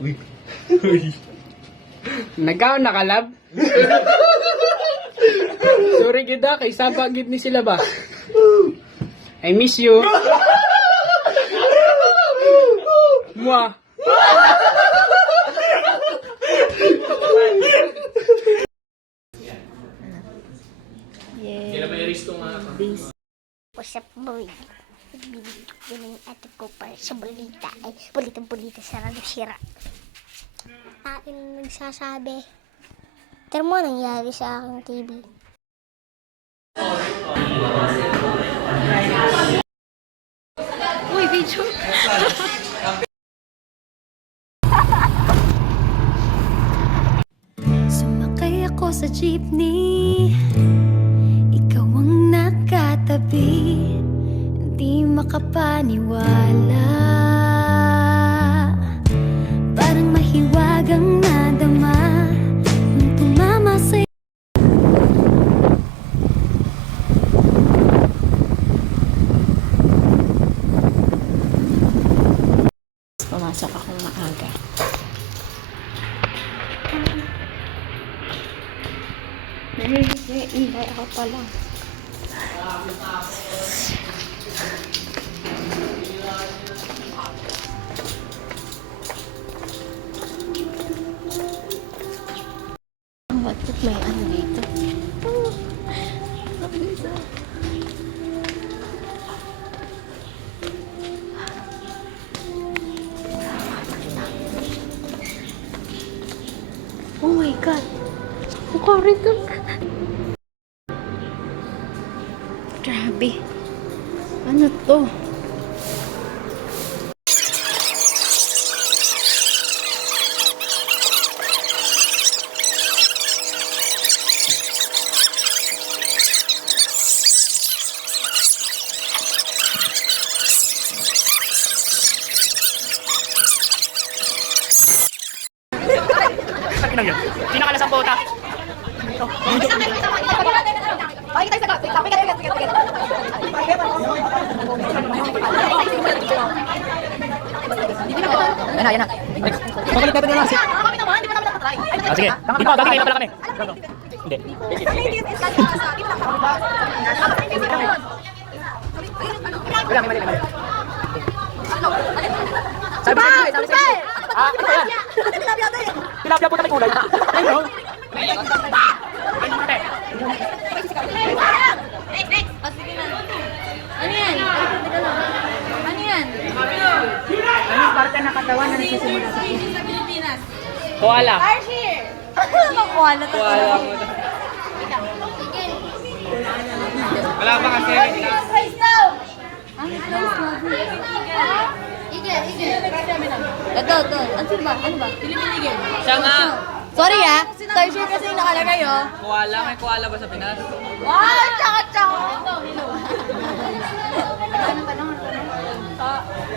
Uy. Uy. Nagkaon na kalab? Sorry kita, kay sabagid ni sila ba? I miss you. Mwah. Kaya may risk tong mga Usap boy. Binibigyan ko na yung ate ko para sa balita. Ay, balita sa Radyo Sira. Akin nagsasabi. Pero mo nangyari sa aking TV. Uy, video. Sumakay ako sa jeepney, ikaw ang nakatabi, hindi makapaniwala. Parang mahiwagang nadama nung tumama sa'yo. Pumasok akong maaga. Hindi ako pala. Bakit may ano dito? Oh my God! Mukha rito. Grabe. Ano to? Pinakalasang bota. Yan na. Pagalit natin na lang. Sige. Dito, dati kayo na pala kami. Hindi. Wala, may mali. Sabi sa'yo. Ah, ito yan. Tilapia po kami kulay. Ayun. Ano yan? Ano yan? Anong parte ng katawan na nagsisimula sa Pilipinas? Koala. Koala to. Wala pa kasi. Ito. Ano ba? Siya nga. Sorry Third kasi yung nakalagay Koala. May koala ba sa Pinas? Wow! Tsaka!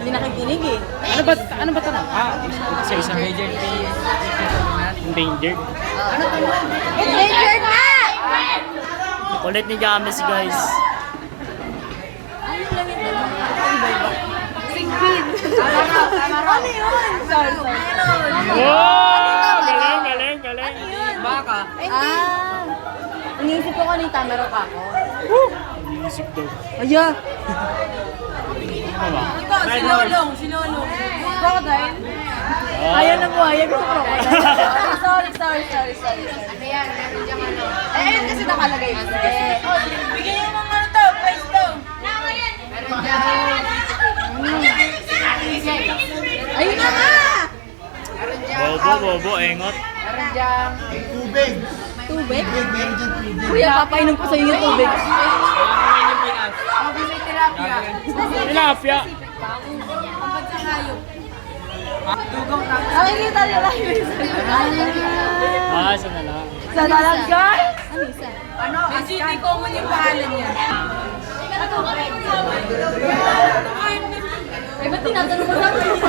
Hindi nakikinig eh. Ano ba tanong? Sa isang major team. Endangered. Endangered na! Kulit ni James, guys. Ano lang ito? Singpid. Ano yun? Sorry. Wow! Galing. Baka. Iniisip ko kanina, meron ka ako. Iisip daw. Aya! Ano ba? Sinulong. Crocodile? Ayaw na buhay. Gusto ko crocodile. Sorry. Ano yan? Meron diyang ano. Ayun kasi nakalagay. Bigyan yung mga to. Price to. Meron diyang... Ayun na nga! Bobo, engot. Meron diyang... Tubig? Kuya, papainom ko sa'yo yung tubig. May tilapia. Tilapia. Nakikita nila yun. Sana lang. Sa talaga? Ano isa? Ano? City Common yung pangalan niya. Ay, ba't tinatanong mo natin yung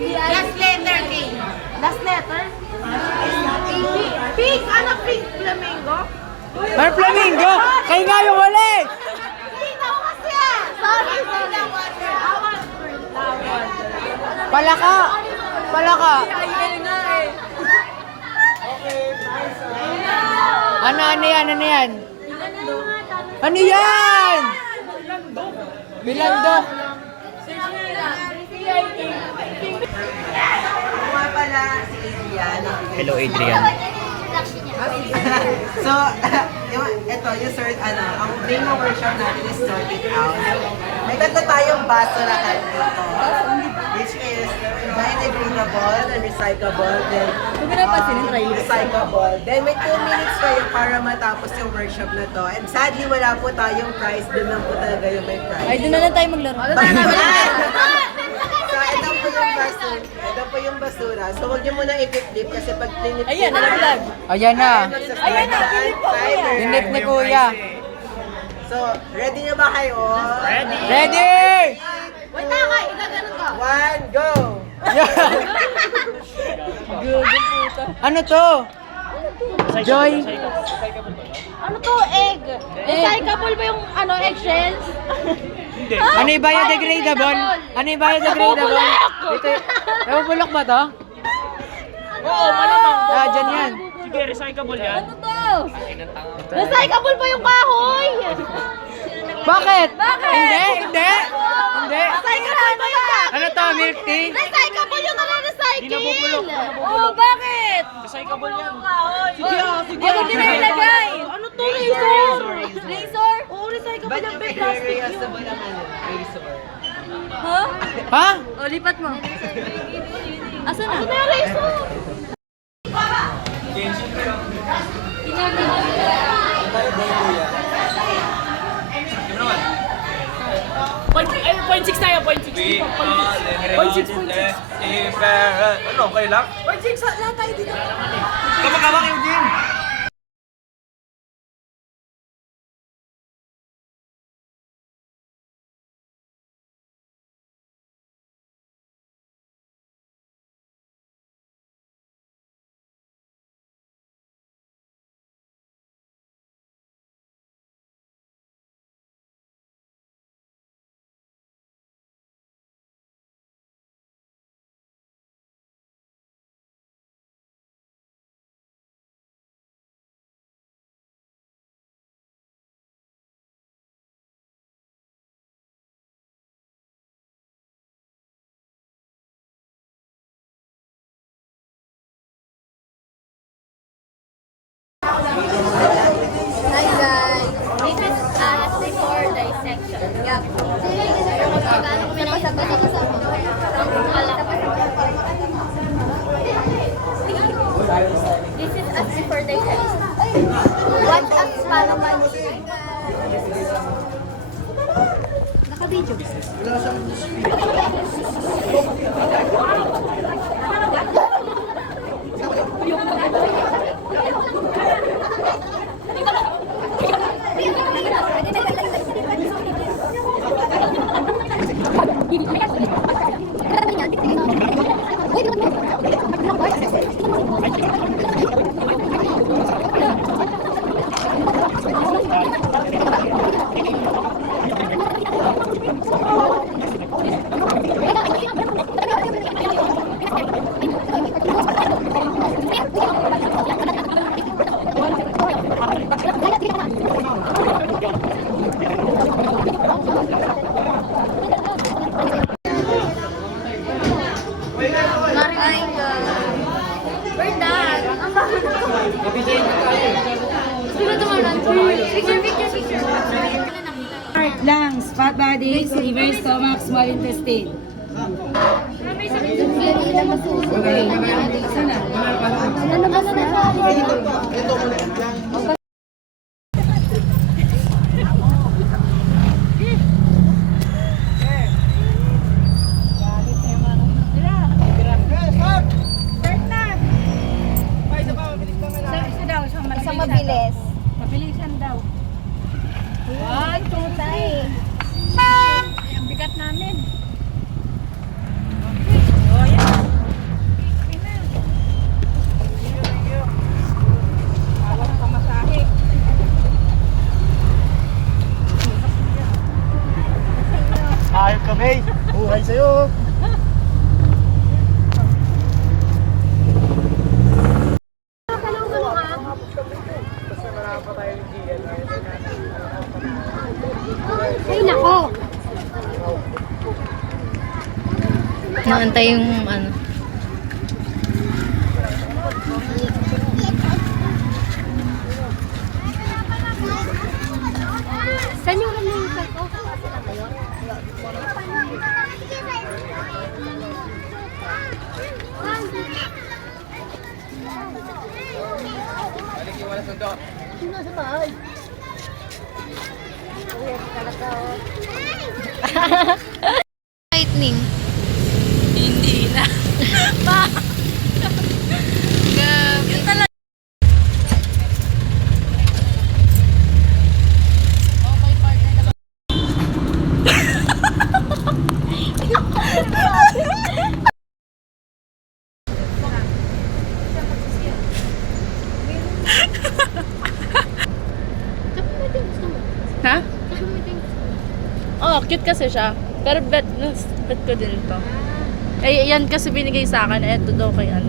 Last letter K. Last letter? Pink? Ano pink flamingo? Ano flamingo? Kayo nga yung huli! Palaka! Palaka! Ano yan? Ano yan? Ano yan? Bilando. Nga pala si Adrian. Hello, Adrian. So, yung sort, ang main ng workshop natin is sort it out. May tatlo tayong baso na dito, which is biodegradable and recyclable, then recyclable. Then may 2 minutes kayo para matapos yung workshop na to. And sadly, wala po tayong prize. Doon lang po talaga yung may prize. Ay, doon na lang tayo maglaro. So, ito po yung basura. Ito po yung basura. So, huwag niyo muna i-flip kasi pag tinip Ayan, nalaglag. Ayan na. Ayan na, timer. Dinip ni Kuya. So, ready na ba kayo? Ready! Wait na ka, igaganon ka. 1, go! Ano to? Joy? Ano to, egg? Recyclable ba yung eggshells? Ano yung biodegradable? Ano yung biodegradable? Dito, nabubulok ba to? Oo, malamang. Ah, dyan yan. Sige, recyclable yan. Ano to? Recyclable ba yung kahoy? Bakit? Hindi, hindi. Hindi. Recyclable ba yung kahoy? Ano to, milk tea? Recyclable yung nare-recycle. Oo, bakit? Recyclable yan. Sige, ano din na ilagay? Ano to, razor? Razor? Oo, recyclable Ba't yung yung big plastic yun. reusable ang razor? Ha? Ha? O, lipat mo. Asa na? Ano na yung razor? Point 6 tayo, point 6. Point 6. Ano, okay lang? Point 6, lahat tayo dito. Kamag-kamag yung gym. Hi guys, this is before dissection. Yep. Magkano kami ng isang kasama? This is as before dissection. What as paano man? Naka-video. We're done. Ang bakit ako? Sino tumalan? Picture. Heart, lungs, fat body, liver, stomach, small intestine. Isang mabilis. Mabilisan daw. 1, 2, 3. Ang bigat namin. Hawak pa masahe. Naantay yung ano. Saan yung nalilipad ko? Lightning. Hindi na. Gabi. Ha? Oh, cute kasi siya. Pero bet ko din ito. Eh, yan kasi binigay sa akin. Eto daw kay ano.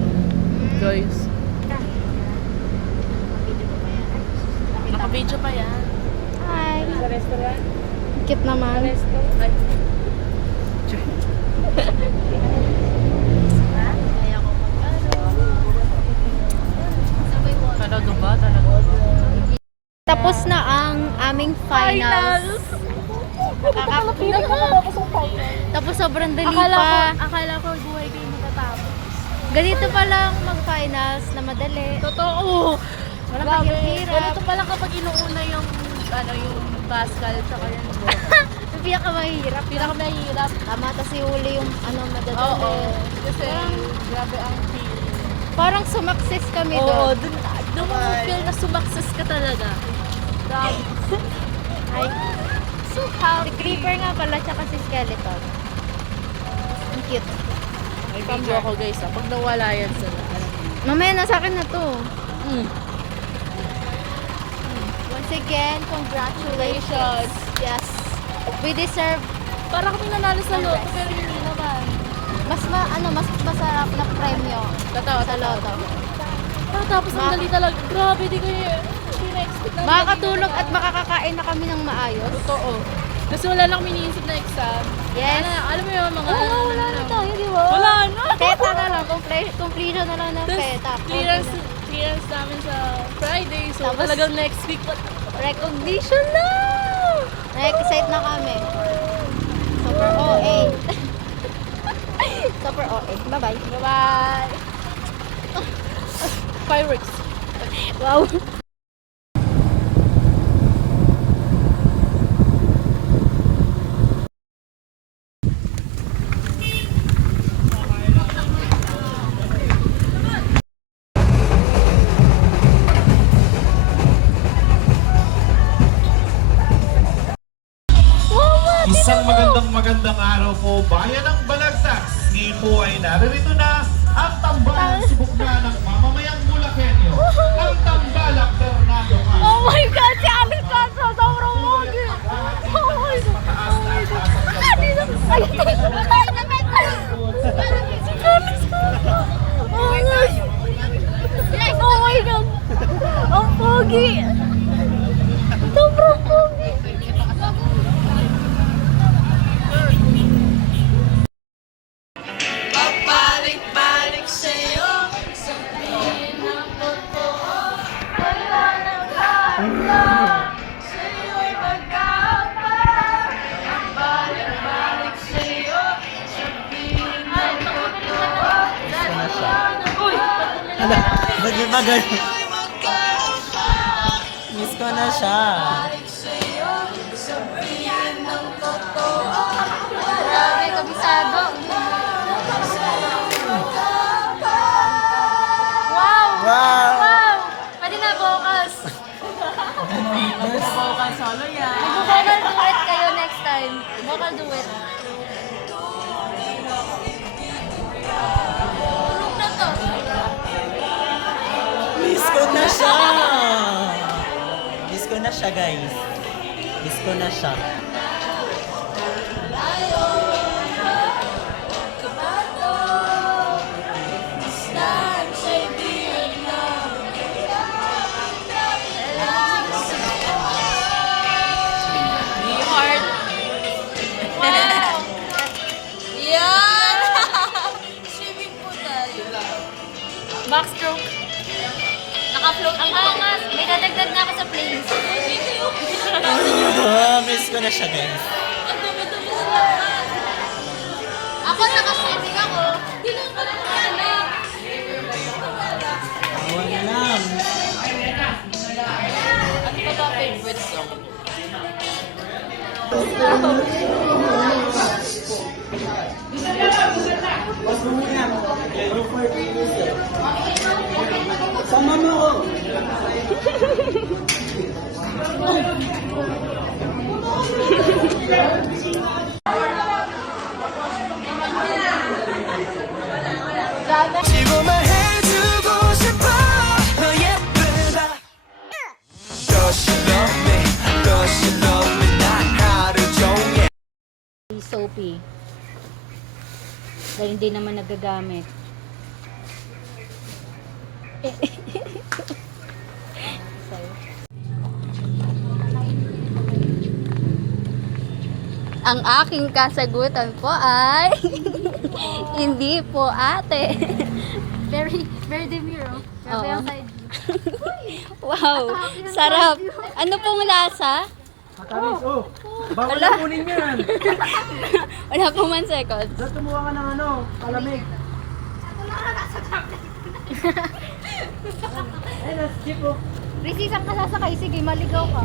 Joyce. Naka-video pa yan. Hi. Sa restaurant. Cute naman. Resto. Ay. Talaga ba? Talaga ba? Tapos na ang aming finals. Tapos sobrang dali pa. Akala ko buhay kayo matatapos. Ganito pa lang mag-finals na madali. Totoo. Walang Grabe. pag-hirap. Ganito pala kapag inuuna yung yung Pascal tsaka yung Yung pinakamahirap. pinakamahirap. Tama, tapos huli yung madadali. Oo. Kasi grabe ang feel. Parang sumakses kami Oo, doon. doon mo feel na sumakses ka talaga. Grabe. Ay, So happy. si Creeper nga pala, tsaka si Skeleton. Ang cute. May video ako guys pag nawala yan sila. Mamaya na sa akin na to. Mm. Once again, congratulations. Yes. We deserve Para kami nanalo sa loto pero hindi naman. mas masarap na premyo Totoo, sa loto. Tapos ang dali talaga. Grabe, di ko na-expect na. Makakatulog at makakakain na kami ng maayos. Totoo. Kasi wala lang kami iniisip na exam. Yes. Alam mo yung mga... Wala na tayo, di ba? Wala na! Peta na lang. Completion na lang ng Tapos peta. clearance namin sa Friday. So Tapos- talagang next week. Recognition na! Na-excite na kami. Super OA. Super OA. Bye-bye. Bye-bye! Fireworks. Wow. Isang magandang araw po, bayan ng Balagtas. Ngayon po ay naririto na ang tambalang subok na ng mamamayang Bulakenyo. Ang tambalang Fernando Castro. Oh my God! Si Alex Castro! Sobrang pogi! Oh my God! Oh my God! Ay, si Alex Castro! Oh my God! Oh my God! Ang pogi! Sobrang pogi! Babalik-balik sa'yo. Sabihin ng totoo. Wala nang kata. Sa'yo'y magkapa. Balik-balik sa'yo. Sabihin ng totoo. Uy! Bagay bagay. Miss ko na siya. Grabe, kabisado. Wow! Wow! Wow! Pwede na vocals. Vocal solo yan. Mag-vocal duet kayo next time. Vocal duet. Tulog na to. Miss ko na siya! Miss ko na siya, guys. Miss ko na siya. Yan! Backstroke. Naka-float ang angas. May dadagdag na ako sa planes. Miss ko na siya, guys. Ako naka-swimming ako. Hindi lang pala na. Wala lang. Ano ba ba favorite song? 지금만 해주고 싶어 너 예쁘다 Does she love me? Does she love me? 난 하루 종일 Soapy. Dahil hindi naman nagagamit. Ang aking kasagutan po ay hindi po ate. Very, very demure. Grabe Oo. ang side view. Wow, sarap. Ano pong lasa? Matamis, oh. Bawal Wala. na kunin yan. Wala po man seconds. Dapat tumuha ka ng ano, palamig. Risis ang kasasakay. Sige, maligaw ka.